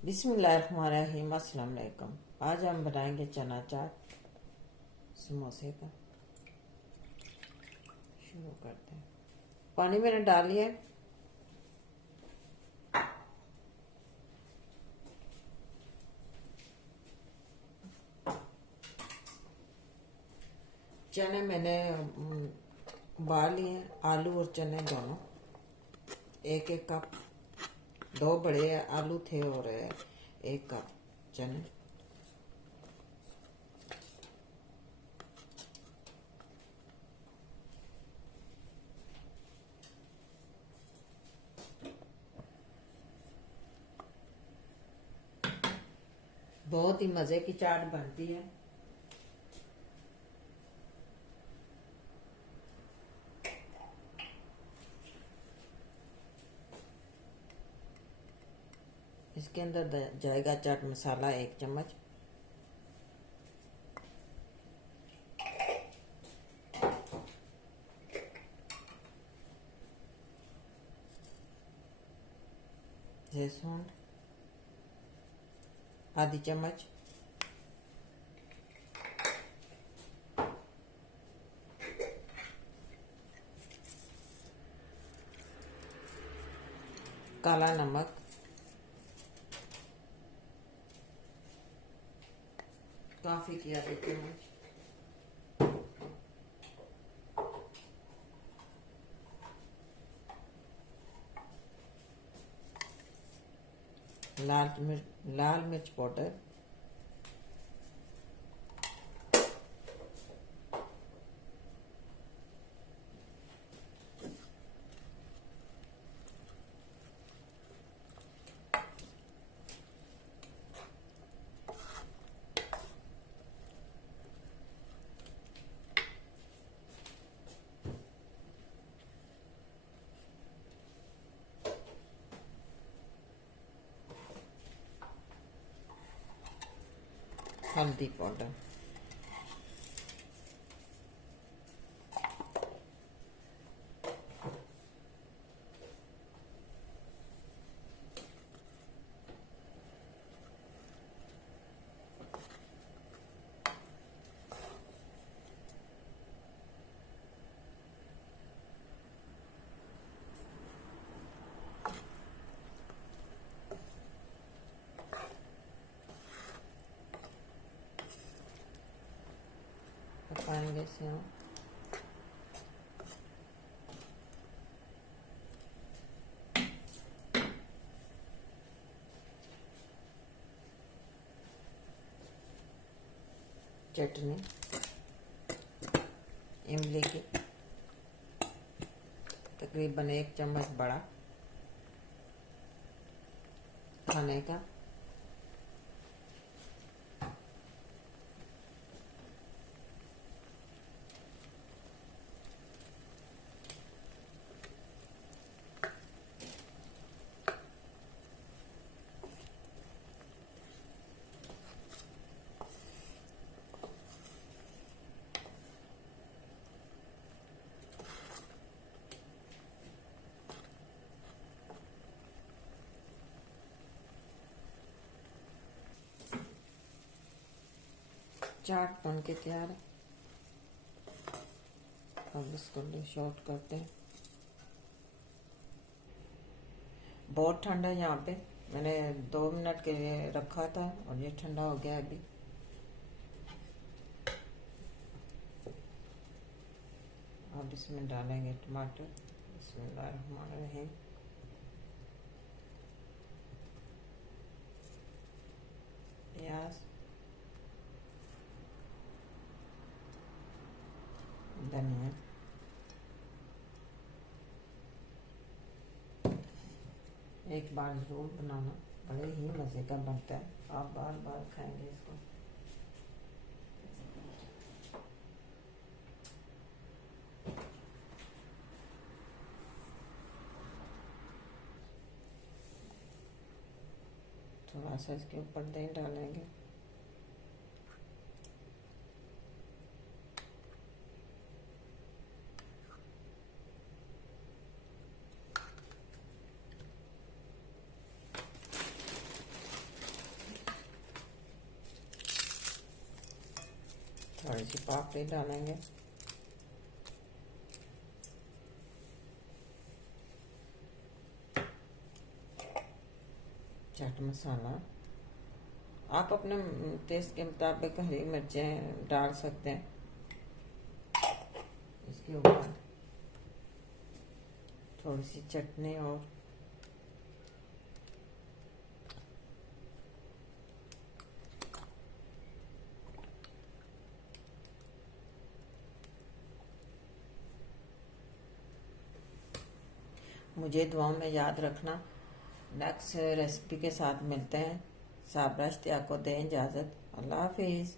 बिस्मिल्लाहिर्रहमानिर्रहीम। अस्सलाम वालेकुम। आज हम बनाएंगे चना चाट समोसे का। शुरू करते हैं। पानी मैंने डाल लिया है। चने मैंने उबाल लिए हैं, आलू और चने दोनों। एक एक कप, 2 बड़े आलू थे और 1 कप चने। बहुत ही मजे की चाट बनती है। इसके अंदर जाएगा चाट मसाला 1 चम्मच, लहसुन आधी चम्मच, काला नमक, काफी की आधी चम्मच, लाल मिर्च पाउडर, हल्दी पाउडर, पकाएंगे इसे हम। चटनी इमली की तकरीबन 1 चम्मच बड़ा खाने का, चाट बन के तैयार है। अब इसको डिश आउट करते हैं। बहुत ठंडा है यहाँ पे, मैंने 2 मिनट के लिए रखा था और ये ठंडा हो गया अभी। अब इसमें डालेंगे टमाटर। बिस्मिल्लाहिर्रहमानिर्रहीम। प्याज, धनिया, एक बार जरूर बनाना, बड़े ही मजे का बनता है। आप बार बार खाएंगे इसको। थोड़ा सा इसके ऊपर दही डालेंगे। थोड़ी सी पापड़ी डालेंगे, चाट मसाला। आप अपने टेस्ट के मुताबिक हरी मिर्चें डाल सकते हैं। इसके ऊपर थोड़ी सी चटनी और मुझे दुआओं में याद रखना। नेक्स्ट रेसिपी के साथ मिलते हैं। शाबाश, को दें इजाज़त। अल्लाह हाफिज़।